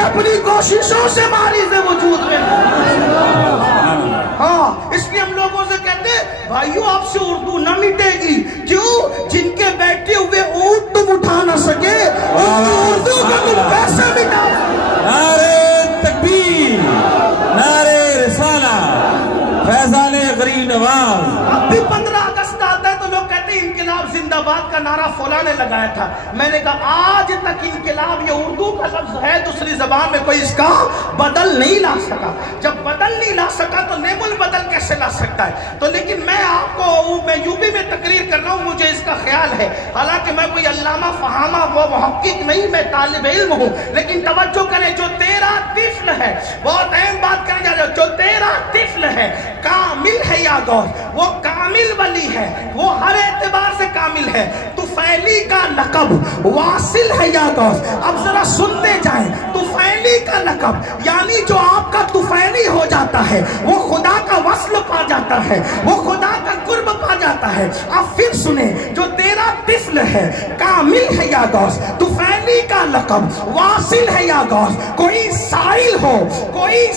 اپنی کوششوں سے مریض وجود میں. ہاں اس لیے ہم لوگوں سے کہتے ہیں بھائیو آپ سے اردو نہ مٹے گی. کیوں؟ جن کے بیٹھے ہوئے اونٹ تم اٹھا نہ سکے اردو کو تم کیسے مٹا؟ نعرہ تکبیر، نعرہ رسالہ، فیضان غریب نواز. اب بھی 15 اگست آتا ہے تو لوگ کہتے ہیں انقلاب زندہ باد کا نعرہ فلاں نے لگایا تھا. میں نے کہا آج تک انقلاب یہ اردو کا لفظ ہے، دوسری زبان میں کوئی اس کا بدل نہیں لا سکا. جب بدل نہیں لا سکا تو نیم البدل کیسے لا سکتا ہے؟ تو لیکن میں آپ کو میں یوپی میں تقریر کر رہا ہوں، مجھے اس کا خیال ہے، حالانکہ میں کوئی علامہ فہامہ وہ محقق نہیں، میں طالب علم ہوں، لیکن توجہ کریں جو تیرا طفل ہے، بہت اہم بات کرنے جا رہا ہوں، جو تیرا طفل ہے کامل ہے یا غوث، وہ کامل ولی ہے، وہ ہر اعتبار سے کامل ہے. طفیلی کا لقب واصل ہے یا غوث؟ اب ذرا سنتے جائیں. طفیلی کا لقب یعنی جو آپ کا طفیلی ہو جاتا ہے وہ خدا کا وصل پا جاتا ہے، وہ خدا کا قرب پا جاتا ہے. اب پھر سنیں، جو تیرا طفل ہے کامل ہے یا غوث، طفیلی کا لقب واصل ہے یا غوث؟ کوئی سائل ہو، کوئی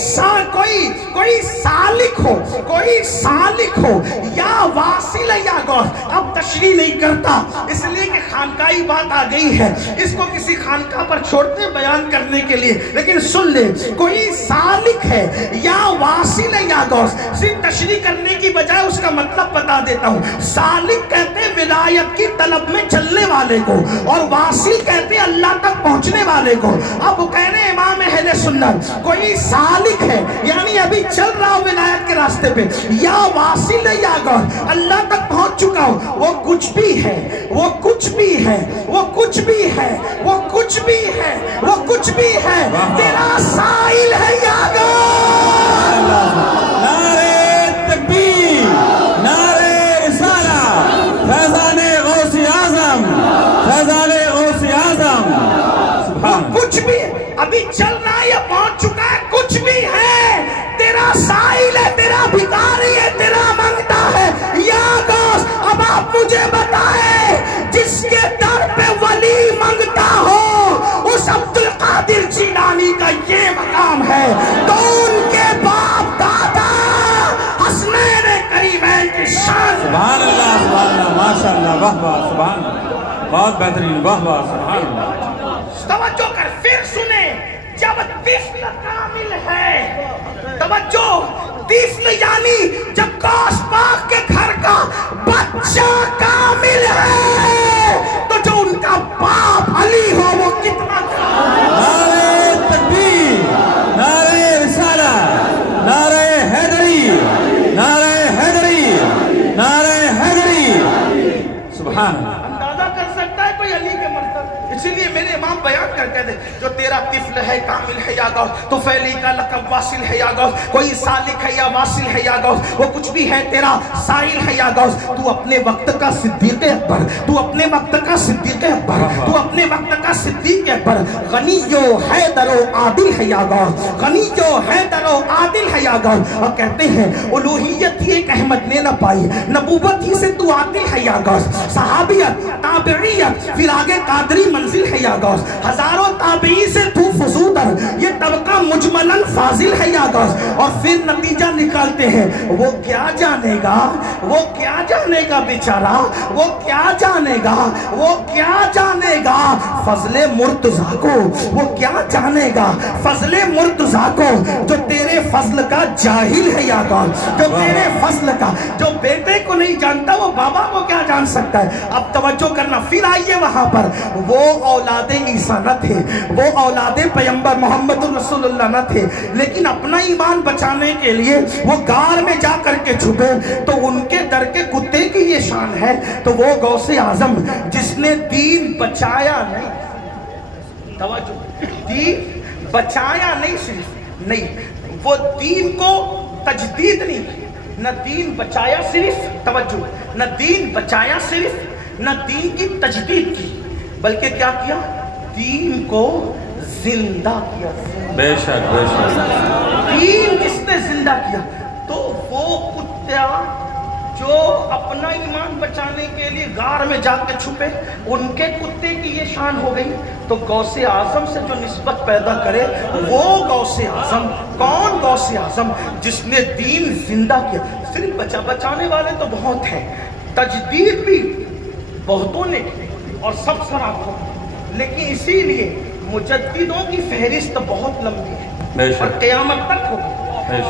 سالک ہو، کوئی سالک ہو یا واصل ہے یا غوث؟ اب تشریح نہیں کرتا اس لیے کہ خانقاہی بات آ گئی ہے، اس کو کسی خانقاہ پر چھوڑتے بیان کرنے کے لیے. لیکن سن لے، کوئی سالک ہے یا واصل ہے یا غوث؟ صرف تشریح کرنے کی بجائے اس کا مطلب بتا دیتا ہوں. سالک کہتے ہیں ولایت کی طلب میں چلنے والے کو، اور واصل کہتے ہیں اللہ تک پہنچنے والے کو. اب وہ کہہ رہے ہیں امام اہل سنت کوئی سالک ہے یعنی ابھی چل رہا ہو ولایت کے راستے پہ، یا واصل ہے یا غوث اللہ تک پہنچ چکا ہو. وہ کچھ بھی ہے، وہ کچھ بھی ہے، وہ کچھ بھی ہے، وہ کچھ بھی ہے، وہ کچھ بھی ہے، تیرا سائل ہے یا غوث. نعرہ تکبیر، نعرہ رسالہ، فیضان غوث اعظم، فیضان غوث اعظم. وہ کچھ بھی ہے، ابھی چل رہا ہے یا پہنچ چکا ہے، کچھ بھی ہے، تیرا سائل ہے، تیرا بھکاری ہے، تیرا منگتا ہے یا غوث. اب آپ مجھے بتائیں جس کے در پہ ولی منگتا ہو اس عبد القادر جیلانی کا یہ مقام ہے تو ان کے باپ دادا حسنین کریمین کی شان. سبحان اللہ، سبحان اللہ، ماشاءاللہ، واہ واہ، سبحان اللہ، بہت بہترین، واہ واہ، سبحان اللہ. توجہ کر، پھر سنیں، جب طفل کامل ہے، توجہ، طفل یعنی جب غوث پاک کے گھر کا بچہ کامل ہے تو جو ان کا باپ علی ہو وہ کتنا نعرہ تکبیر، نعرہ رسالہ، نعرہ حیدری، نعرہ حیدری، نعرہ حیدری. سبحان اللہ. اندازہ کر سکتا ہے کوئی علی کے مرتبہ؟ اسی لیے میرے امام بیان کرتے تھے جو تیرا طفل ہے کامل ہے یا غوث، طفیلی کا لقب واصل ہے یا غوث، کوئی سالک ہے یا واصل ہے یا غوث، وہ کچھ بھی ہے، تیرا سائل ہے یا غوث. تو اپنے وقت کا صدیق اکبر، تو اپنے وقت کا صدیق اکبر، تو اپنے وقت کا صدیق اکبر، غنی و حیدر و عادل ہے یا غوث، غنی و حیدر و عادل ہے یا غوث. اور کہتے ہیں الوہیت ہی ایک احمد نے نہ پائی، نبوت ہی سے تو عادل ہے یا غوث، صحابیت، تابعیت، پھر آگے قادری منزل ہے یا غوث، ہزاروں تابعی سے تو فزودر، یہ طبقہ مجملاً فاضل ہے یا غوث. اور پھر نتیجہ نکالتے ہیں وہ کیا جانے گا، وہ کیا جانے گا بیچارہ، وہ کیا جانے گا، وہ کیا جانے گا فضل مرتضیٰ کو، وہ کیا جانے گا فضل مرتضیٰ کو جو تیرے فضل کا جاہل ہے یا غوث، جو تیرے فضل کا، جو بیٹے کو نہیں جانتا وہ بابا کو کیا جان سکتا ہے. اب توجہ کرنا، پھر آئیے وہاں پر وہ اولاد عیسیٰ نہ تھے، وہ اولاد پیغمبر محمد رسول اللہ نہ تھے، لیکن اپنا ایمان بچانے کے لیے وہ غار میں جا کر کے چھپے تو ان کے در کے کتے کی یہ شان ہے. تو وہ غوث اعظم جس نے دین بچایا نہیں، توجہ، دین بچایا نہیں، صرف نہیں، وہ دین کو تجدید نہیں، نہ دین بچایا صرف، توجہ، نہ دین بچایا صرف، نہ دین کی تجدید کی، بلکہ کیا کیا؟ دین کو زندہ کیا. بے شک، بے شک. دین کس نے زندہ کیا؟ تو وہ کتا جو اپنا ایمان بچانے کے لیے غار میں جا کے چھپے، ان کے کتے کی یہ شان ہو گئی، تو غوث اعظم سے جو نسبت پیدا کرے وہ غوث اعظم۔ کون غوث اعظم؟ جس نے دین زندہ کیا۔ صرف بچانے والے تو بہت ہیں، تجدید بھی بہتوں نے کی اور سب سراکوں، لیکن اسی لیے مجددوں کی فہرست بہت لمبی ہے اور قیامت تک ہوگی۔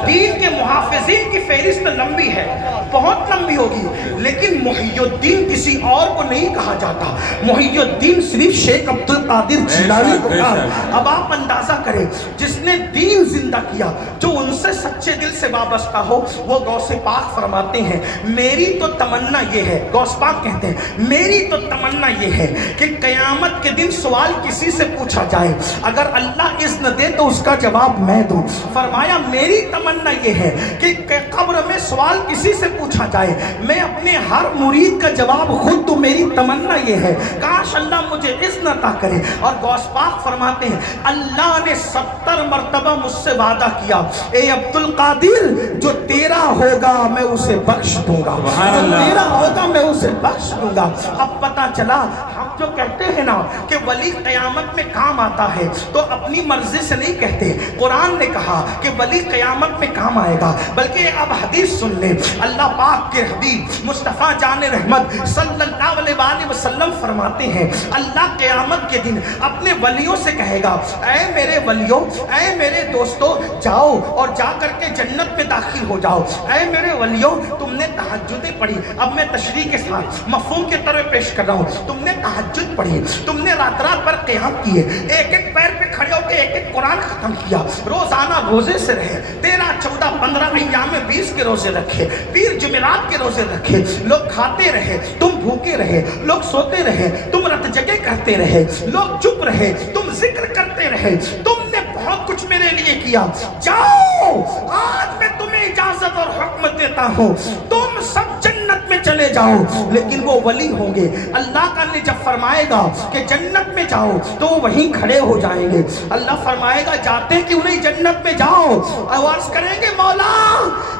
دین کے محافظین کی فہرست لمبی ہے، بہت لمبی ہوگی، لیکن محی الدین کسی اور کو نہیں کہا جاتا۔ محی الدین صرف شیخ عبد القادر جیلانی کو کہا۔ اب آپ اندازہ کریں، جس نے دین زندہ کیا، جو ان سے سچے دل سے وابستہ ہو، وہ غوث پاک فرماتے ہیں میری تو تمنا یہ ہے، غوث پاک کہتے ہیں میری تو تمنا یہ ہے کہ قیامت کے دن سوال کسی سے پوچھا جائے، اگر اللہ اذن دے تو اس کا جواب میں دوں۔ فرمایا میری تمنا یہ ہے کہ قبر میں سوال کسی سے پوچھا جائے، میں اپنے ہر مرید کا جواب خود دوں۔ میری تمنا یہ ہے کاش اللہ مجھے اذن عطا کرے۔ اور غوث پاک فرماتے ہیں اللہ نے 70 مرتبہ مجھ سے وعدہ کیا، اے عبد القادر جو تیرا ہوگا میں اسے بخش دوں گا، جو تیرا ہوگا میں اسے بخش دوں گا۔ اب پتا چلا ہم جو کہتے ہیں نا کہ ولی قیامت میں کام آتا ہے تو اپنی مرضی سے نہیں کہتے، قرآن نے کہا کہ ولی قیامت میں کام آئے گا، بلکہ اب حدیث سن لیں۔ اللہ پاک کے حبیب مصطفیٰ جان رحمت صلی اللہ علیہ وآلہ وسلم فرماتے ہیں اللہ قیامت کے دن اپنے ولیوں سے کہے گا اے میرے ولیوں، اے میرے دوستو، جاؤ اور جا کر کے جنت میں داخل ہو جاؤ۔ اے میرے ولیوں، تم نے تہجدیں پڑھی، اب میں تشریح کے ساتھ مفہوم کے طور پہ پیش کر رہا ہوں، تم نے تہجد پڑھی، تم نے رات رات پر قیام کیے، ایک ایک پیر پہ کھڑے ہو کے ایک ایک قرآن ختم کیا، روزانہ روزے سے رہے، 13، 14، 15 ایام 20 کے روزے رکھے، پیر جمعرات کے روزے رکھے، لوگ کھاتے رہے تم بھوکے رہے، لوگ سوتے رہے تم رت جگہ کرتے رہے، لوگ چپ رہے تم ذکر کرتے رہے، تم نے بہت کچھ میرے لیے کیا، جاؤ آج میں تمہیں اجازت اور حکم دیتا ہوں تم سب جنت میں چلے جاؤ۔ لیکن وہ ولی ہوں گے، اللہ کا نے جب فرمائے گا کہ جنت میں جاؤ تو وہ وہیں کھڑے ہو جائیں گے، اللہ فرمائے گا جاتے کیوں نہیں جنت میں جاؤ، آواز کریں گے مولا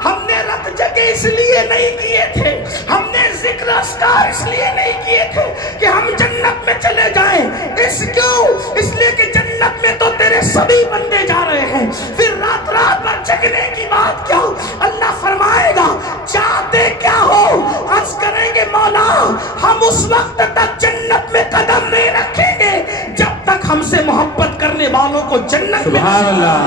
ہم نے رت جگہ اس لیے نہیں کیے تھے، ہم نے ذکر اذکار اس لیے نہیں کیے تھے کہ ہم جنت میں چلے جائیں، اس لیے کہ جنت میں تو تیرے سبھی بندے جا رہے ہیں، پھر رات رات پر جگنے کی بات کیا؟ اللہ فرمائے گا چاہتے کیا ہو؟ عرض کریں گے مولا ہم اس وقت تک جنت میں قدم نہیں رکھیں گے جب تک ہم سے محبت کرنے والوں کو جنت میں۔ سبحان اللہ،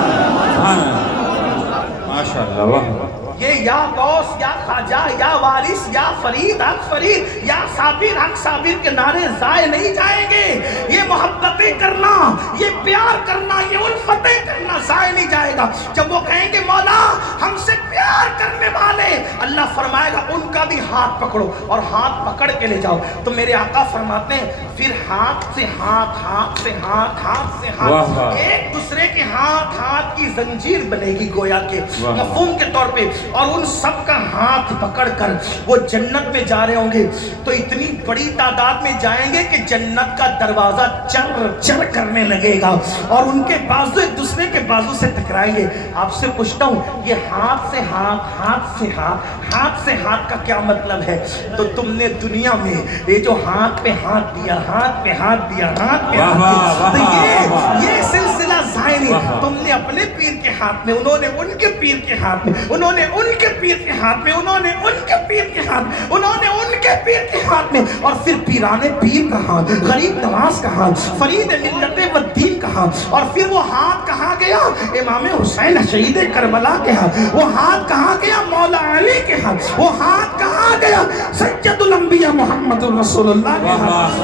سبحان اللہ، ماشاءاللہ، واہ۔ یہ یا غوث یا خواجہ یا وارث یا فرید حق فرید یا صابر حق صابر کے نعرے ضائع نہیں جائیں گے، یہ محبتیں کرنا، یہ پیار کرنا، یہ الفتیں کرنا ضائع نہیں جائے گا۔ جب وہ کہیں گے مولا ہم سے پیار کرنے والے، اللہ فرمائے گا ان کا بھی ہاتھ پکڑو اور ہاتھ پکڑ کے لے جاؤ۔ تو میرے آقا فرماتے ہیں پھر ہاتھ سے ہاتھ، ہاتھ سے ہاتھ، ہاتھ سے ہاتھ، ایک دوسرے کے ہاتھ کی زنجیر بنے گی گویا کے مفہوم کے طور پہ، اور ان سب کا ہاتھ پکڑ کر وہ جنت میں جا رہے ہوں گے تو اتنی بڑی تعداد میں جائیں گے کہ جنت کا دروازہ چر چر کرنے لگے گا اور ان کے بازو ایک دوسرے کے بازو سے ٹکرائیں گے۔ آپ سے پوچھتا ہوں یہ ہاتھ سے ہاتھ، ہاتھ سے ہاتھ، ہاتھ سے ہاتھ کا کیا مطلب ہے؟ تو تم نے دنیا میں یہ جو ہاتھ پہ ہاتھ دیا، ہاتھ پہ ہاتھ دیا، ہاتھ پہ ہاتھ دیا، تو یہ سلسلہ ظاہری، تم نے اپنے پیر کے ہاتھ میں، انہوں نے ان کے پیر کے ہاتھ میں، انہوں نے ان کے پیر کے ہاتھ میں، انہوں نے ان کے پیر کے ہاتھ میں، انہوں نے ان کے پیر کے ہاتھ میں، اور پھر پیرانے پیر کا ہاتھ، غریب نواز کا ہاتھ، فرید ملت و دین کا ہاتھ، اور پھر وہ ہاتھ کہاں گیا؟ امام حسین شہید کربلا کے ہاتھ، وہ ہاتھ کہاں گیا؟ مولا علی کے ہاتھ، وہ ہاتھ کہاں گیا؟ سید الانبیاء محمد رسول اللہ کے ہاتھ۔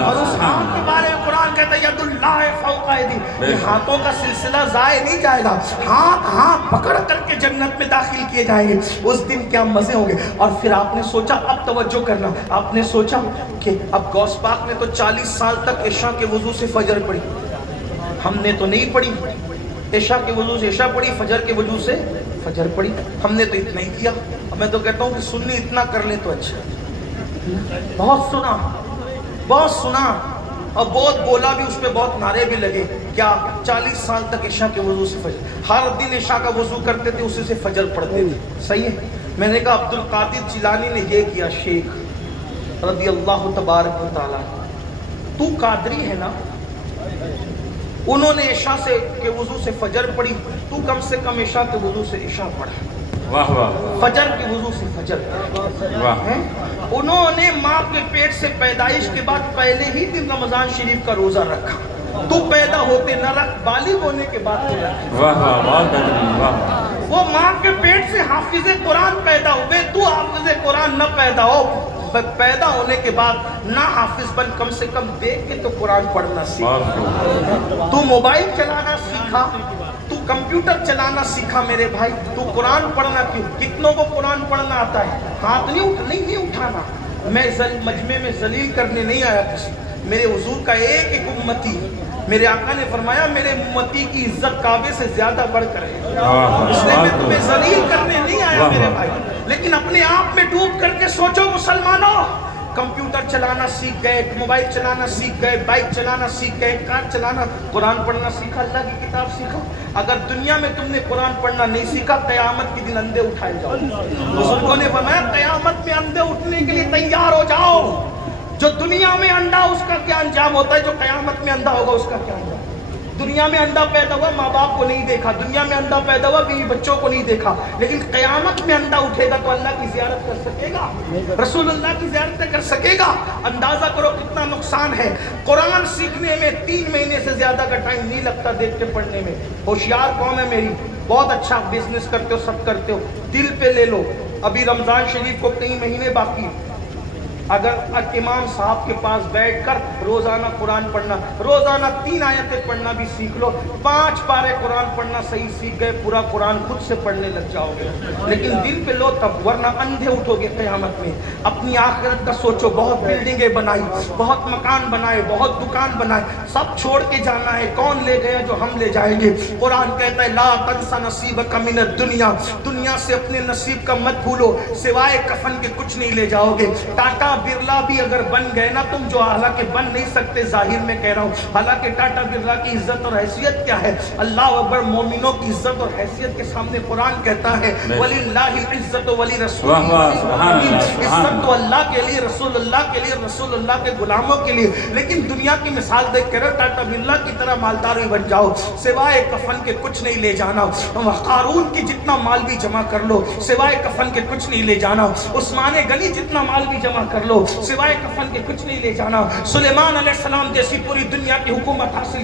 اور اس ہاتھ کے بارے میں قرآن کہتا ہے ید اللہ فوق ایدیہم، یہ ہاتھوں کا سلسلہ ضائع نہیں جائے گا، ہاتھ پکڑ کر کے جنت میں داخل کیے جائیں گے۔ اس دن کیا مزے ہوں گے۔ اور پھر آپ نے سوچا، اب توجہ کرنا، آپ نے سوچا کہ اب غوث پاک نے تو 40 سال تک عشاء کے وضو سے فجر پڑھی، ہم نے تو نہیں پڑھی، عشاء کے وضو سے عشاء پڑھی، فجر کے وضو سے فجر پڑھی، ہم نے تو اتنا ہی کیا۔ میں تو کہتا ہوں کہ سنی اتنا کر لیں تو اچھا، بہت سنا، بہت سنا اور بہت بولا بھی، اس پہ بہت نعرے بھی لگے، کیا 40 سال تک عشاء کے وضو سے فجر، ہر دن عشاء کا وضو کرتے تھے، اسی سے فجر پڑھتے تھے، صحیح ہے۔ میں نے کہا عبد القادر جیلانی نے یہ کیا شیخ رضی اللہ تبارک و تعالیٰ، تو قادری ہے نا، انہوں نے عشاء کے وضو سے فجر پڑھی، تو کم سے کم عشاء کے وضو سے عشاء پڑھا، واہ واہ، فجر کے وضو سے فجر، انہوں نے ماں کے پیٹ سے پیدائش کے بعد پہلے ہی دن رمضان شریف کا روزہ رکھا، تو پیدا ہوتے نہ رکھ، بالغ ہونے کے بعد تو رکھ، واہ واہ، بہت بہترین، واہ۔ وہ ماں کے پیٹ سے حافظ قرآن پیدا ہوئے، تو حافظ قرآن نہ پیدا ہو، پیدا ہونے کے بعد نہ حافظ بن، کم سے کم دیکھ کے تو قرآن پڑھنا سیکھا، تو موبائل چلانا سیکھا، تو کمپیوٹر چلانا سیکھا میرے بھائی، تو قرآن پڑھنا کیوں؟ کتنوں کو قرآن پڑھنا آتا ہے؟ ہاتھ نہیں اٹھانا، میں مجمع میں ذلیل کرنے نہیں آیا کسی، میرے حضور کا ایک ایک امتی، میرے آقا نے فرمایا میرے امتی کی عزت کعبے سے زیادہ بڑھ کر ہے، اس لیے میں تمہیں ذلیل کرنے نہیں آیا میرے بھائی، لیکن اپنے آپ میں ڈوب کر کے سوچو مسلمانوں، کمپیوٹر چلانا سیکھ گئے، موبائل چلانا سیکھ گئے، بائک چلانا سیکھ گئے، کار چلانا، قرآن پڑھنا سیکھا، اللہ کی کتاب سیکھا۔ اگر دنیا میں تم نے قرآن پڑھنا نہیں سیکھا، قیامت کے دن اندھے اٹھائے جاؤ، بزرگوں نے فرمایا قیامت میں اندھے اٹھنے کے لیے تیار ہو جاؤ، جو دنیا میں انڈا اس کا کیا انجام ہوتا ہے، جو قیامت میں اندھا ہوگا اس کا کیا انجام؟ دنیا میں انڈا پیدا ہوا ماں باپ کو نہیں دیکھا، دنیا میں انڈا پیدا ہوا بیوی بچوں کو نہیں دیکھا، لیکن قیامت میں انڈا اٹھے گا تو اللہ کی زیارت کر سکے گا، رسول اللہ کی زیارت کر سکے گا۔ اندازہ کرو کتنا نقصان ہے۔ قرآن سیکھنے میں 3 مہینے سے زیادہ کا ٹائم نہیں لگتا دیکھ کے پڑھنے میں۔ ہوشیار قوم ہے میری، بہت اچھا بزنس کرتے ہو، سب کرتے ہو، دل پہ لے لو، ابھی رمضان شریف کو کئی مہینے باقی، اگر امام صاحب کے پاس بیٹھ کر روزانہ قرآن پڑھنا، روزانہ 3 آیتیں پڑھنا بھی سیکھ لو، 5 پارے قرآن پڑھنا صحیح سیکھ گئے، پورا قرآن خود سے پڑھنے لگ جاؤ گے، لیکن دل پہ لو تب، ورنہ اندھے اٹھو گے قیامت میں۔ اپنی آخرت کا سوچو، بہت بلڈنگیں بنائی، بہت مکان بنائے، بہت دکان بنائے، سب چھوڑ کے جانا ہے، کون لے گیا جو ہم لے جائیں گے؟ قرآن کہتا ہے لا تنسا نصیبک من الدنیا، دنیا سے اپنے نصیب کا مت بھولو، سوائے کفن کے کچھ نہیں لے جاؤ گے۔ ٹاٹا برلا بھی اگر بن گئے نا تم، جو حالانکہ بن نہیں سکتے، ظاہر میں کہہ رہا ہوں، حالانکہ ٹاٹا برلا کی عزت اور حیثیت کیا ہے؟ اللہ اکبر، مومنوں کی عزت اور حیثیت کے سامنے قرآن کہتا ہے وَلِلَّهِ الْعِزَّةُ وَلِرَسُولِهِ، عزت تو اللہ کے لیے، رسول اللہ کے لیے، رسول اللہ کے غلاموں کے لیے، لیکن دنیا کی مثال دیکھ کر ٹاٹا برلا کی طرح مالدار بن جاؤ، سوائے کفن کے کچھ نہیں لے جانا۔ قارون کی جتنا مال بھی جمع کر لو، سوائے کفن کے کچھ نہیں لے جانا۔ عثمان غنی جتنا مال بھی جمع کر لو، سوائے کفن کے کچھ نہیں لے جانا۔ سلیمان علیہ السلام جیسی پوری دنیا کی حکومت حاصل